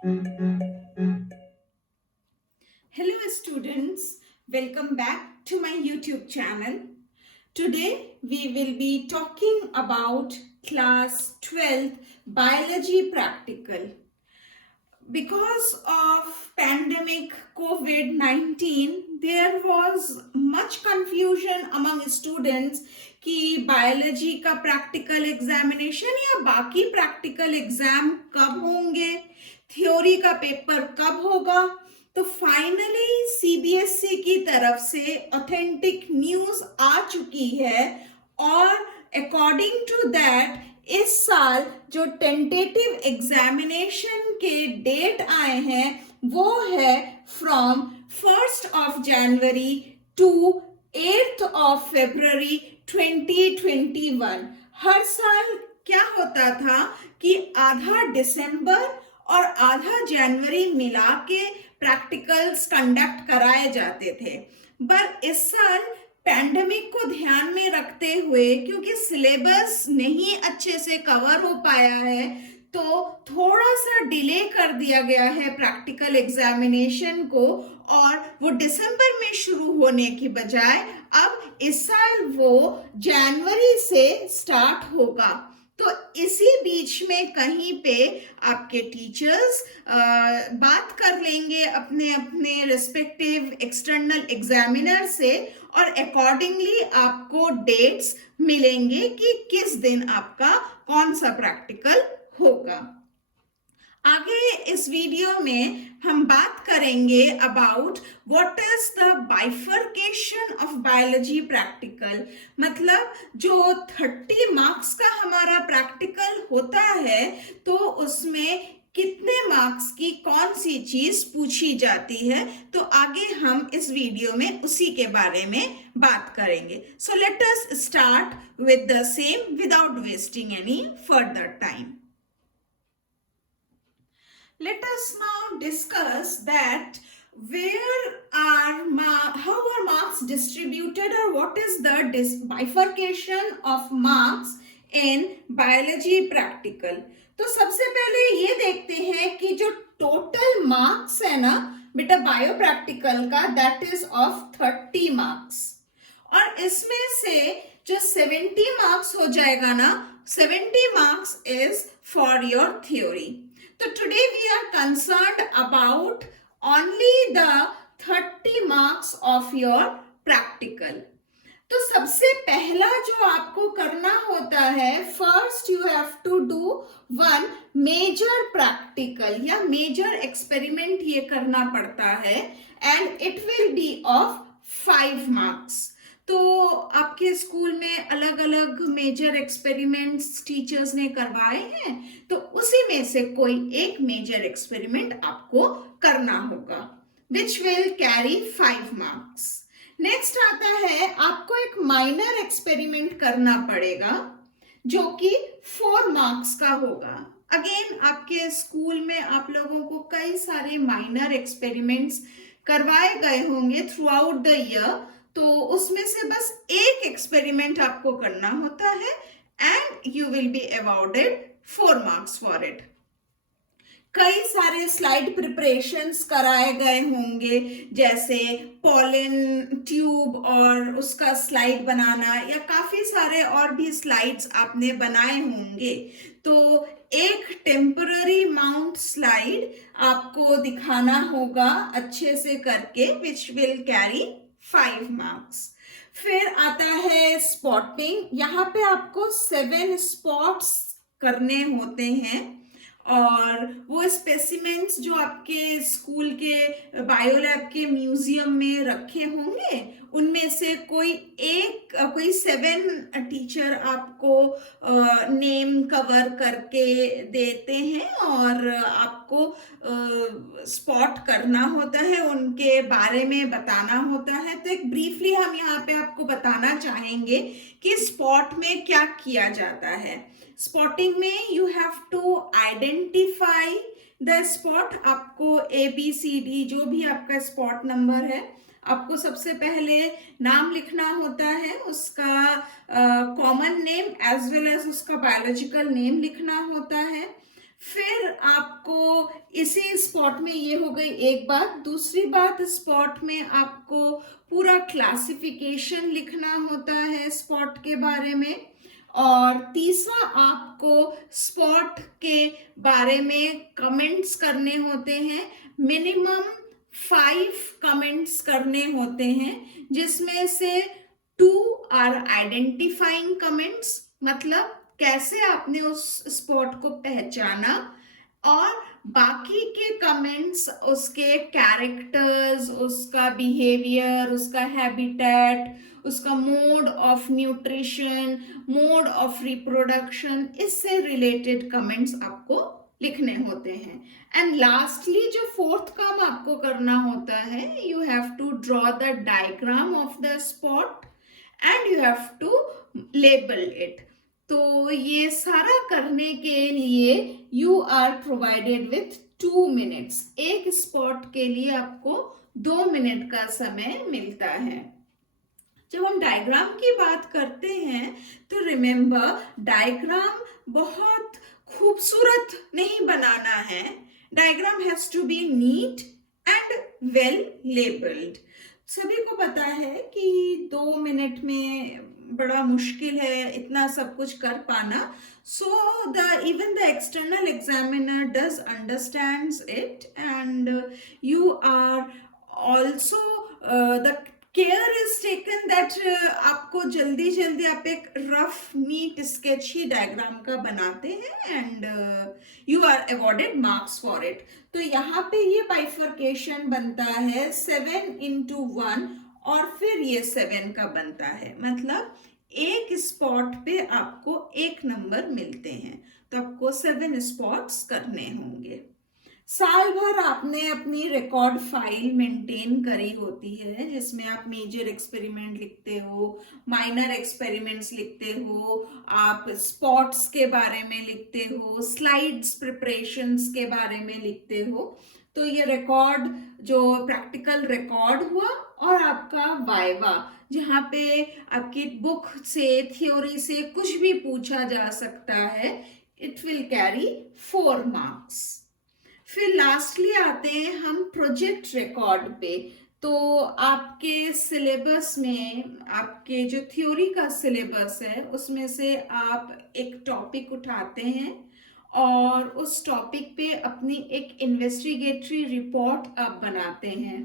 Hello students, welcome back to my YouTube channel. Today we will be talking about class 12th biology practical. Because of pandemic COVID-19, there was much confusion among students कि biology का practical examination या बाकी practical exam कब होंगे, theory का paper कब होगा। तो फाइनली सीबीएसई की तरफ से ऑथेंटिक न्यूज आ चुकी है और अकॉर्डिंग टू दैट इस साल जो टेंटेटिव एग्जामिनेशन के डेट आए हैं वो है from 1st of January to 8th of February 2021। हर साल क्या होता था कि आधा दिसंबर और आधा जनवरी मिला के प्रैक्टिकल्स कंडक्ट कराए जाते थे, पर इस साल पैंडेमिक को ध्यान में रखते हुए क्योंकि सिलेबस नहीं अच्छे से कवर हो पाया है तो थोड़ा सा डिले कर दिया गया है प्रैक्टिकल एग्जामिनेशन को, और वो दिसंबर में शुरू होने की बजाय अब इस साल वो जनवरी से स्टार्ट होगा। तो इसी बीच में कहीं पे आपके टीचर्स बात कर लेंगे अपने अपने रिस्पेक्टिव एक्सटर्नल एग्जामिनर से और अकॉर्डिंगली आपको डेट्स मिलेंगे कि किस दिन आपका कौन सा प्रैक्टिकल होगा। आगे इस वीडियो में हम बात करेंगे about what is the bifurcation of biology practical. मतलब जो 30 मार्क्स का हमारा प्रैक्टिकल होता है तो उसमें कितने मार्क्स की कौन सी चीज पूछी जाती है, तो आगे हम इस वीडियो में उसी के बारे में बात करेंगे। So let us start with the same without wasting any further time. Let us now discuss that how are marks distributed or what is the bifurcation of marks in biology practical। तो सबसे पहले ये देखते हैं कि जो total marks है ना बेटा बायो प्रैक्टिकल का, दैट इज ऑफ 30 मार्क्स, और इसमें से जो 70 मार्क्स हो जाएगा ना, 70 marks is for your theory. So today we are concerned about only the 30 marks of your practical। तो सबसे पहला जो आपको करना होता है, first you have to do one major practical या मेजर एक्सपेरिमेंट ये करना पड़ता है and it will be of 5 marks. तो आपके स्कूल में अलग अलग मेजर एक्सपेरिमेंट्स टीचर्स ने करवाए हैं, तो उसी में से कोई एक मेजर एक्सपेरिमेंट आपको करना होगा which will carry 5 marks. Next आता है आपको एक माइनर एक्सपेरिमेंट करना पड़ेगा जो कि 4 मार्क्स का होगा। अगेन आपके स्कूल में आप लोगों को कई सारे माइनर एक्सपेरिमेंट्स करवाए गए होंगे थ्रू आउट द ईयर, तो उसमें से बस एक एक्सपेरिमेंट आपको करना होता है and you will be awarded 4 marks for it. कई सारे स्लाइड प्रिपरेशंस कराए गए होंगे, जैसे पॉलन ट्यूब और उसका स्लाइड बनाना या काफी सारे और भी स्लाइड्स आपने बनाए होंगे। तो एक टेम्पररी माउंट स्लाइड आपको दिखाना होगा अच्छे से करके विच विल कैरी 5 मार्क्स। फिर आता है स्पॉटिंग, यहाँ पे आपको 7 स्पॉट्स करने होते हैं और वो स्पेसिमेंट्स जो आपके स्कूल के बायोलैब के म्यूजियम में रखे होंगे उनमें से कोई 7 टीचर आपको नेम कवर करके देते हैं और आपको स्पॉट करना होता है, उनके बारे में बताना होता है। तो एक ब्रीफली हम यहाँ पे आपको बताना चाहेंगे कि स्पॉट में क्या किया जाता है। स्पॉटिंग में you have to identify the spot. आपको ABCD जो भी आपका स्पॉट नंबर है आपको सबसे पहले नाम लिखना होता है, उसका common name as well as उसका बायोलॉजिकल नेम लिखना होता है। फिर आपको इसी स्पॉट में ये हो गई एक बात। दूसरी बात, स्पॉट में आपको पूरा क्लासिफिकेशन लिखना होता है स्पॉट के बारे में। और तीसरा, आपको स्पॉट के बारे में कमेंट्स करने होते हैं। मिनिमम 5 कमेंट्स करने होते हैं, जिसमें से 2 आर आइडेंटिफाइंग कमेंट्स, मतलब कैसे आपने उस स्पॉट को पहचाना, और बाकी के कमेंट्स उसके कैरेक्टर्स, उसका बिहेवियर, उसका हैबिटेट, उसका mode of nutrition, mode of reproduction, इससे रिलेटेड कमेंट्स आपको लिखने होते हैं। एंड लास्टली जो फोर्थ काम आपको करना होता है, you have to draw the diagram of the spot and you have to label it. तो ये सारा करने के लिए you are provided with 2 minutes. एक स्पॉट के लिए आपको 2 मिनट का समय मिलता है। जब हम डायग्राम की बात करते हैं तो रिमेंबर, डायग्राम बहुत खूबसूरत नहीं बनाना है। Diagram has to be neat and well labelled. सभी को पता है कि 2 मिनट में बड़ा मुश्किल है इतना सब कुछ कर पाना। सो even the external examiner does understands it, and you are also the care is taken that आपको जल्दी जल्दी आप एक रफ नीट स्केच ही डायग्राम का बनाते हैं, and you are awarded marks for it. तो यहाँ पे ये बाइफर्केशन बनता है 7:1, और फिर ये 7 का बनता है, मतलब एक स्पॉट पे आपको 1 नंबर मिलते हैं। तो आपको 7 स्पॉट्स करने होंगे। साल भर आपने अपनी रिकॉर्ड फाइल मेंटेन करी होती है, जिसमें आप मेजर एक्सपेरिमेंट लिखते हो, माइनर एक्सपेरिमेंट्स लिखते हो, आप स्पॉट्स के बारे में लिखते हो, स्लाइड्स प्रिपरेशंस के बारे में लिखते हो। तो ये रिकॉर्ड जो प्रैक्टिकल रिकॉर्ड हुआ, और आपका वाइवा, जहाँ पे आपकी बुक से, थ्योरी से कुछ भी पूछा जा सकता है, इट विल कैरी 4 मार्क्स। फिर लास्टली आते हैं हम प्रोजेक्ट रिकॉर्ड पे। तो आपके सिलेबस में, आपके जो थ्योरी का सिलेबस है उसमें से आप एक टॉपिक उठाते हैं और उस टॉपिक पे अपनी एक इन्वेस्टिगेटरी रिपोर्ट आप बनाते हैं,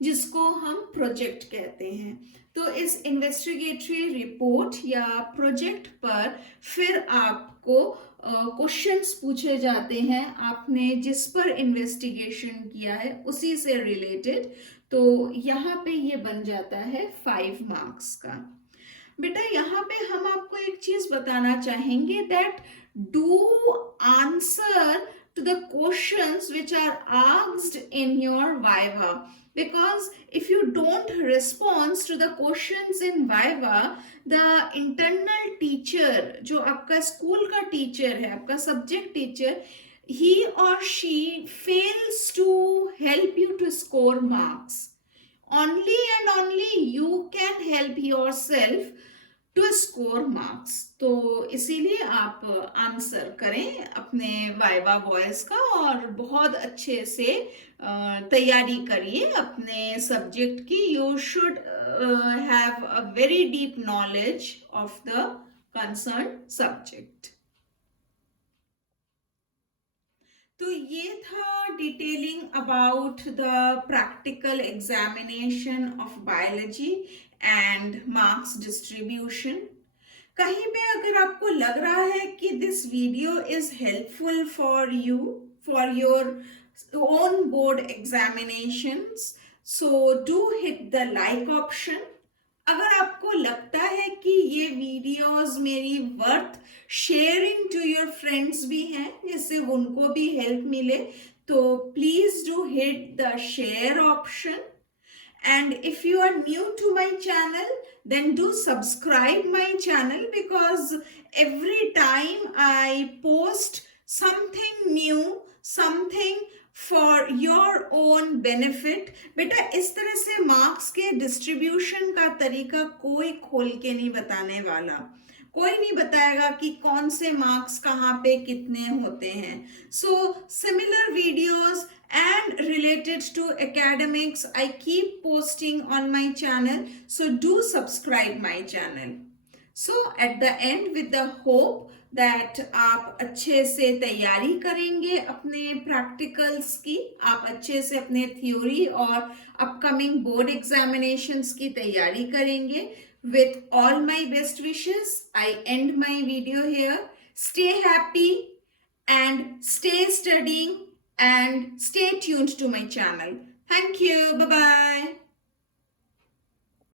जिसको हम प्रोजेक्ट कहते हैं। तो इस इन्वेस्टिगेटरी रिपोर्ट या प्रोजेक्ट पर फिर आपको क्वेश्चंस पूछे जाते हैं, आपने जिस पर इन्वेस्टिगेशन किया है उसी से रिलेटेड। तो यहाँ पे ये बन जाता है 5 मार्क्स का। बेटा यहाँ पे हम आपको एक चीज बताना चाहेंगे, that do answer to the questions which are asked in your viva, because if you don't respond to the questions in viva, the internal teacher, जो आपका स्कूल का टीचर है, आपका subject teacher, he or she fails to help you to score marks. Only and only you can help yourself to score marks. तो इसीलिए आप answer करें अपने वाइवा वॉइस का, और बहुत अच्छे से तैयारी करिए अपने सब्जेक्ट की। You should have a very deep knowledge of the concern subject. तो ये था detailing about the practical examination of biology and marks distribution. कहीं पे अगर आपको लग रहा है कि this video is helpful for you for your own board examinations, so do hit the like option. अगर आपको लगता है कि ये वीडियोस मेरी worth sharing to your friends भी हैं, जिससे उनको भी हेल्प मिले, तो please do hit the share option. And if you are new to my channel, then do subscribe my channel, because every time I post something new, something for your own benefit। बेटा इस तरह से marks के distribution का तरीका कोई खोल के नहीं बताने वाला, कोई नहीं बताएगा कि कौन से मार्क्स कहाँ पे कितने होते हैं. So similar videos and related to academics I keep posting on my channel, so do subscribe my channel. So at the end, with the hope that आप अच्छे से तैयारी करेंगे अपने प्रैक्टिकल्स की, आप अच्छे से अपने थ्योरी और अपकमिंग बोर्ड एग्जामिनेशंस की तैयारी करेंगे. With all my best wishes, I end my video here. Stay happy and stay studying and stay tuned to my channel. Thank you. Bye bye.